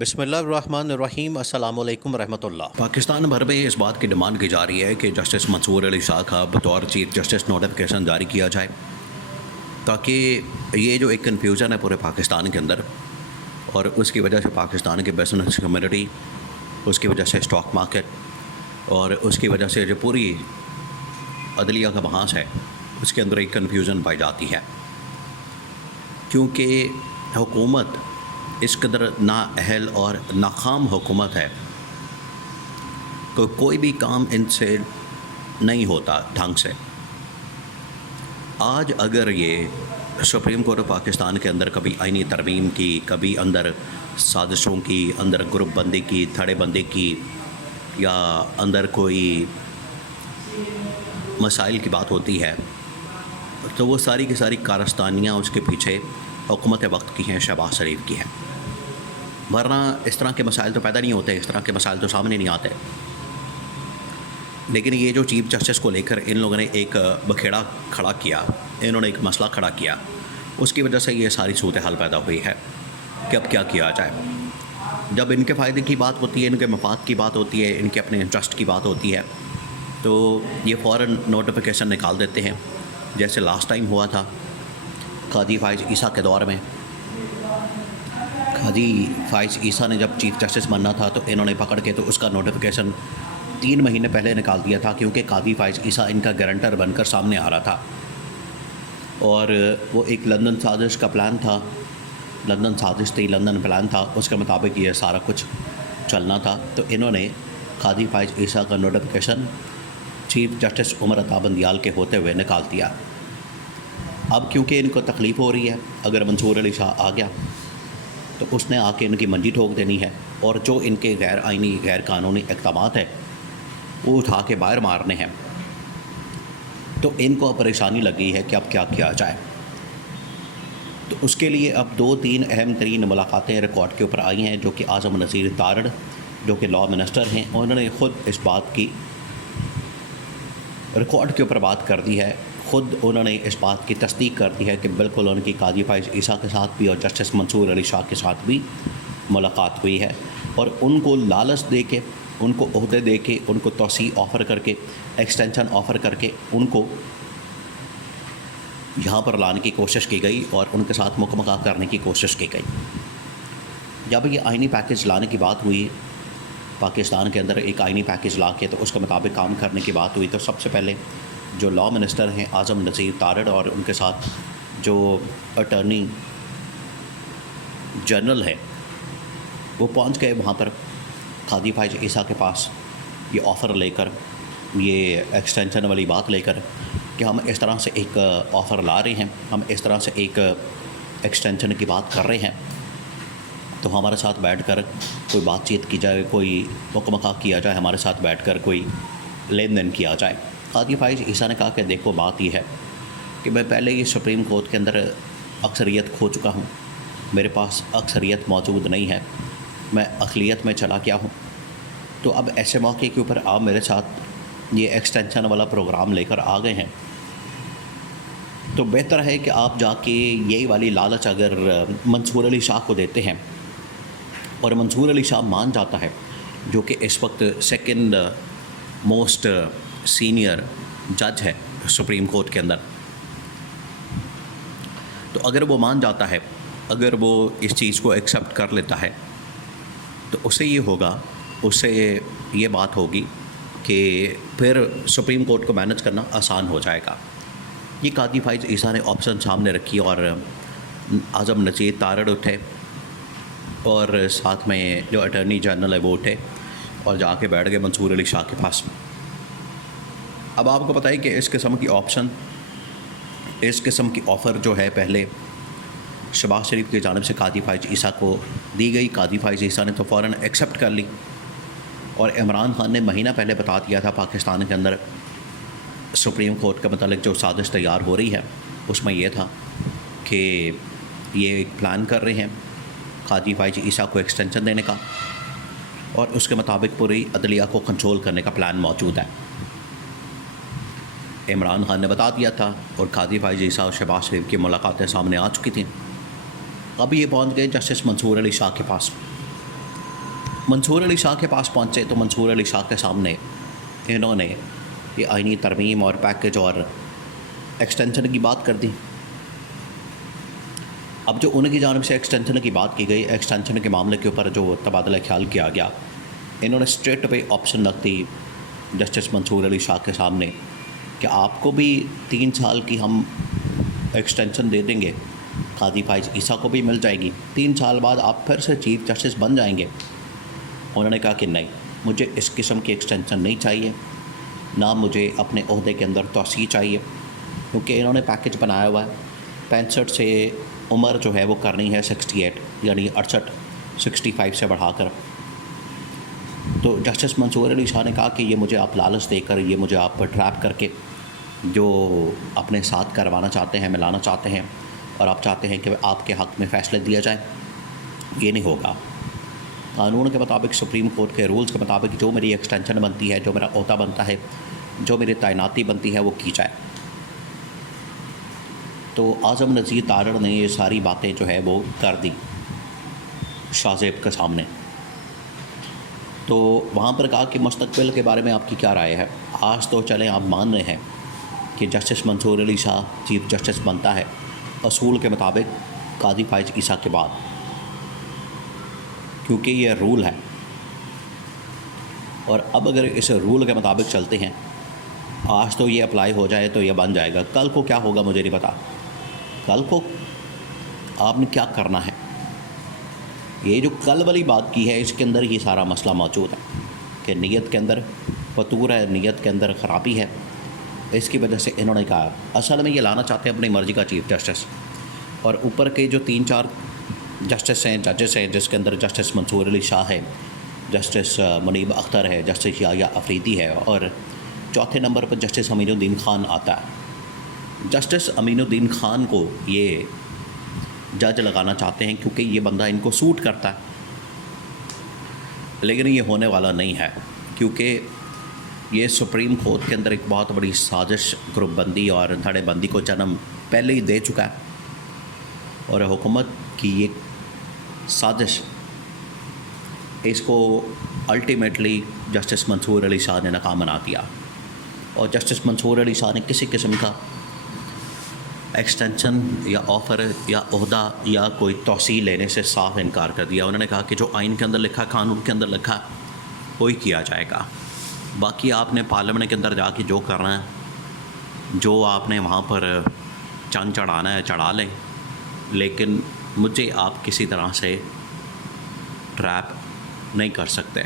بسم اللہ الرحمن الرحیم۔ السلام علیکم ورحمۃ اللہ۔ پاکستان بھر میں اس بات کی ڈیمانڈ کی جا رہی ہے کہ جسٹس منصور علی شاہ کا بطور چیف جسٹس نوٹیفیکیشن جاری کیا جائے، تاکہ یہ جو ایک کنفیوژن ہے پورے پاکستان کے اندر، اور اس کی وجہ سے پاکستان کی بزنس کمیونٹی، اس کی وجہ سے اسٹاک مارکیٹ، اور اس کی وجہ سے جو پوری عدلیہ کا بحث ہے، اس کے اندر ایک کنفیوژن پائی جاتی ہے، کیونکہ حکومت اس قدر نااہل اور ناکام حکومت ہے کہ کوئی بھی کام ان سے نہیں ہوتا ڈھنگ سے۔ آج اگر یہ سپریم کورٹ آف پاکستان کے اندر کبھی آئینی ترمیم کی، کبھی اندر سازشوں کی، اندر گروپ بندی کی، تھڑے بندی کی، یا اندر کوئی مسائل کی بات ہوتی ہے، تو وہ ساری کی ساری کارستانیاں اس کے پیچھے حکومت وقت کی ہیں، شہباز شریف کی ہیں، ورنہ اس طرح کے مسائل تو پیدا نہیں ہوتے، اس طرح کے مسائل تو سامنے نہیں آتے۔ لیکن یہ جو چیف جسٹس کو لے کر ان لوگوں نے ایک بکھیڑا کھڑا کیا، انہوں نے ایک مسئلہ کھڑا کیا، اس کی وجہ سے یہ ساری صورتحال پیدا ہوئی ہے کہ اب کیا کیا جائے۔ جب ان کے فائدے کی بات ہوتی ہے، ان کے مفاد کی بات ہوتی ہے، ان کے اپنے انٹرسٹ کی بات ہوتی ہے، تو یہ فوراً نوٹیفیکیشن نکال دیتے ہیں، جیسے لاسٹ ٹائم ہوا تھا قاضی فائز عیسیٰ کے دور میں۔ قاضی فائز عیسیٰ نے جب چیف جسٹس بننا تھا تو انہوں نے پکڑ کے تو اس کا نوٹیفیکیشن 3 مہینے پہلے نکال دیا تھا، کیونکہ قاضی فائز عیسیٰ ان کا گارنٹر بن کر سامنے آ رہا تھا، اور وہ ایک لندن سازش کا پلان تھا، لندن سازش تھی، لندن پلان تھا، اس کے مطابق یہ سارا کچھ چلنا تھا۔ تو انہوں نے قاضی فائز عیسیٰ کا notification chief justice Umar Ata Bandial کے ہوتے ہوئے نکال دیا۔ اب کیونکہ ان کو تکلیف ہو رہی ہے، اگر منصور علی شاہ آ گیا تو اس نے آ کے ان کی منجی ٹھوک دینی ہے، اور جو ان کے غیر آئینی غیر قانونی اقدامات ہیں وہ اٹھا کے باہر مارنے ہیں۔ تو ان کو پریشانی لگی ہے کہ اب کیا کیا جائے۔ تو اس کے لیے اب 2-3 اہم ترین ملاقاتیں ریکارڈ کے اوپر آئی ہیں، جو کہ اعظم نذیر تارڑ جو کہ لاء منسٹر ہیں، انہوں نے خود اس بات کی ریکارڈ کے اوپر بات کر دی ہے، خود انہوں نے اس بات کی تصدیق کر دی ہے کہ بالکل ان کی قاضی فائز عیسیٰ کے ساتھ بھی اور جسٹس منصور علی شاہ کے ساتھ بھی ملاقات ہوئی ہے، اور ان کو لالچ دے کے، ان کو عہدے دے کے، ان کو توسیع آفر کر کے، ایکسٹینشن آفر کر کے ان کو یہاں پر لانے کی کوشش کی گئی اور ان کے ساتھ مکمکہ کرنے کی کوشش کی گئی۔ جب یہ آئینی پیکج لانے کی بات ہوئی پاکستان کے اندر، ایک آئینی پیکج لا کے تو اس کے مطابق کام کرنے کی بات ہوئی، تو سب سے پہلے جو لاء منسٹر ہیں اعظم نذیر تارڑ، اور ان کے ساتھ جو اٹارنی جنرل ہے، وہ پہنچ گئے وہاں پر قاضی فائز عیسیٰ کے پاس یہ آفر لے کر، یہ ایکسٹینشن والی بات لے کر کہ ہم اس طرح سے ایک آفر لا رہے ہیں، ہم اس طرح سے ایک ایکسٹینشن کی بات کر رہے ہیں، تو ہمارے ساتھ بیٹھ کر کوئی بات چیت کی جائے، کوئی مکمکہ کیا جائے، ہمارے ساتھ بیٹھ کر کوئی لین دین کیا جائے۔ قاضی فائز عیسیٰ نے کہا کہ دیکھو بات یہ ہے کہ میں پہلے ہی سپریم کورٹ کے اندر اکثریت کھو چکا ہوں، میرے پاس اکثریت موجود نہیں ہے، میں اقلیت میں چلا گیا ہوں، تو اب ایسے موقع کے اوپر آپ میرے ساتھ یہ ایکسٹینشن والا پروگرام لے کر آ گئے ہیں، تو بہتر ہے کہ آپ جا کے یہی والی لالچ اگر منصور علی شاہ کو دیتے ہیں، اور منصور علی شاہ مان جاتا ہے، جو کہ اس وقت سیکنڈ موسٹ سینئر جج ہے سپریم کورٹ کے اندر، تو اگر وہ مان جاتا ہے، اگر وہ اس چیز کو ایکسیپٹ کر لیتا ہے، تو اسے یہ ہوگا، اسے یہ بات ہوگی کہ پھر سپریم کورٹ کو مینج کرنا آسان ہو جائے گا۔ یہ قاضی فائز عیسیٰ نے آپشن سامنے رکھی، اور اعظم نذیر تارڑ اٹھے، اور ساتھ میں جو اٹارنی جنرل ہے وہ اٹھے اور جا کے بیٹھ گئے منصور علی شاہ کے پاس۔ اب آپ کو پتہ ہے کہ اس قسم کی آپشن، اس قسم کی آفر جو ہے پہلے شہباز شریف کی جانب سے قاضی فائز عیسیٰ کو دی گئی، قاضی فائز عیسیٰ نے تو فوراً ایکسیپٹ کر لی، اور عمران خان نے مہینہ پہلے بتا دیا تھا پاکستان کے اندر سپریم کورٹ کے متعلق جو سازش تیار ہو رہی ہے، اس میں یہ تھا کہ یہ ایک پلان کر رہے ہیں قاضی فائز عیسیٰ کو ایکسٹینشن دینے کا، اور اس کے مطابق پوری عدلیہ کو کنٹرول کرنے کا پلان موجود ہے۔ عمران خان نے بتا دیا تھا، اور قاضی فائز عیسیٰ اور شہباز شریف کی ملاقاتیں سامنے آ چکی تھیں۔ اب یہ پہنچ گئے جسٹس منصور علی شاہ کے پاس، منصور علی شاہ کے پاس پہنچے تو منصور علی شاہ کے سامنے انہوں نے یہ آئینی ترمیم اور پیکج اور ایکسٹینشن کی بات کر دی. اب جو ان کی جانب سے ایکسٹینشن کی بات کی گئی، ایکسٹینشن کے معاملے کے اوپر جو تبادلہ خیال کیا گیا، انہوں نے اسٹریٹ پہ آپشن رکھ دی جسٹس منصور علی شاہ کے سامنے کہ آپ کو بھی 3 سال کی ہم ایکسٹینشن دے دیں گے، قاضی فائز عیسیٰ کو بھی مل جائے گی، 3 سال بعد آپ پھر سے چیف جسٹس بن جائیں گے. انہوں نے کہا کہ نہیں، مجھے اس قسم کی ایکسٹینشن نہیں چاہیے، نہ مجھے اپنے عہدے کے اندر توسیع چاہیے، کیونکہ انہوں نے پیکج بنایا ہوا ہے 65 سے عمر جو ہے وہ کرنی ہے 68، یعنی 65 سے بڑھا کر. تو جسٹس منصور علی شاہ نے کہا کہ یہ مجھے آپ لالچ دے کر، یہ مجھے آپ ٹریپ کر کے جو اپنے ساتھ کروانا چاہتے ہیں، ملانا چاہتے ہیں، اور آپ چاہتے ہیں کہ آپ کے حق میں فیصلے دیا جائے، یہ نہیں ہوگا. قانون کے مطابق، سپریم کورٹ کے رولز کے مطابق جو میری ایکسٹینشن بنتی ہے، جو میرا عہدہ بنتا ہے، جو میری تعیناتی بنتی ہے، وہ کی جائے. تو اعظم نذیر تارڑ نے یہ ساری باتیں جو ہے وہ کر دی شاہ زیب کے سامنے. تو وہاں پر کہا کہ مستقبل کے بارے میں آپ کی کیا رائے ہے؟ آج تو چلیں آپ مان رہے ہیں کہ جسٹس منصور علی شاہ چیف جسٹس بنتا ہے اصول کے مطابق قاضی فائز عیسیٰ کے بعد، کیونکہ یہ رول ہے. اور اب اگر اس رول کے مطابق چلتے ہیں، آج تو یہ اپلائی ہو جائے تو یہ بن جائے گا، کل کو کیا ہوگا مجھے نہیں پتا. کل کو آپ نے کیا کرنا ہے، یہ جو کل والی بات کی ہے، اس کے اندر یہ سارا مسئلہ موجود ہے کہ نیت کے اندر فطور ہے، نیت کے اندر خرابی ہے. اس کی وجہ سے انہوں نے کہا اصل میں یہ لانا چاہتے ہیں اپنی مرضی کا چیف جسٹس، اور اوپر کے جو 3-4 جسٹس ہیں، ججز ہیں، جس کے اندر جسٹس منصور علی شاہ ہے، جسٹس منیب اختر ہے، جسٹس یحییٰ افریدی ہے، اور چوتھے نمبر پر جسٹس امین الدین خان آتا ہے. جسٹس امین الدین خان کو یہ جج لگانا چاہتے ہیں کیونکہ یہ بندہ ان کو سوٹ کرتا ہے، لیکن یہ ہونے والا نہیں ہے، کیونکہ یہ سپریم کورٹ کے اندر ایک بہت بڑی سازش، گروپ بندی اور دھڑے بندی کو جنم پہلے ہی دے چکا ہے. اور حکومت کی یہ سازش، اس کو الٹیمیٹلی جسٹس منصور علی شاہ نے ناکام بنا دیا. اور جسٹس منصور علی شاہ نے کسی قسم کا ایکسٹینشن یا آفر یا عہدہ یا کوئی توسیع لینے سے صاف انکار کر دیا. انہوں نے کہا کہ جو آئین کے اندر لکھا، قانون کے اندر لکھا، وہی کیا جائے گا. باقی آپ نے پارلیمنٹ کے اندر جا کے جو کرنا ہے، جو آپ نے وہاں پر چند چڑھانا ہے چڑھا لیں، لیکن مجھے آپ کسی طرح سے ٹریپ نہیں کر سکتے.